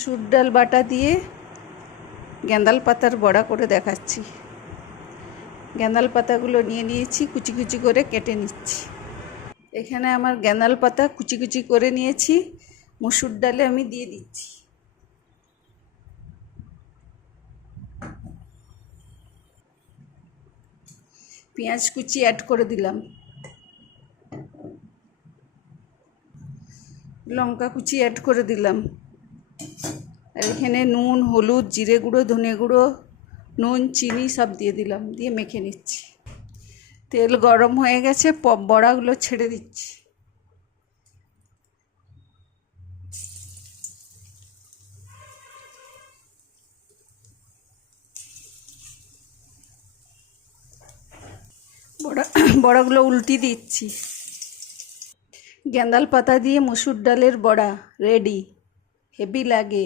মসুর ডাল বাটা দিয়ে গ্যাঁদাল পাতার বড়া করে দেখাচ্ছি। গ্যাঁদাল পাতাগুলো নিয়ে নিয়েছি, কুচি কুচি করে কেটে নিচ্ছি। এখানে আমার গ্যাঁদাল পাতা কুচি কুচি করে নিয়েছি, মসুর ডালে আমি দিয়ে দিচ্ছি। পেঁয়াজ কুচি অ্যাড করে দিলাম, লঙ্কা কুচি অ্যাড করে দিলাম, আর এখানে নুন, হলুদ, জিরে গুঁড়ো, ধনে গুঁড়ো, নুন, চিনি সব দিয়ে দিলাম, দিয়ে মেখে নিচ্ছি। তেল গরম হয়ে গেছে, বড়াগুলো ছেড়ে দিচ্ছি। বড়াগুলো উল্টি দিচ্ছি। গ্যাঁদাল পাতা দিয়ে মসুর ডালের বড়া রেডি। হেভি লাগে।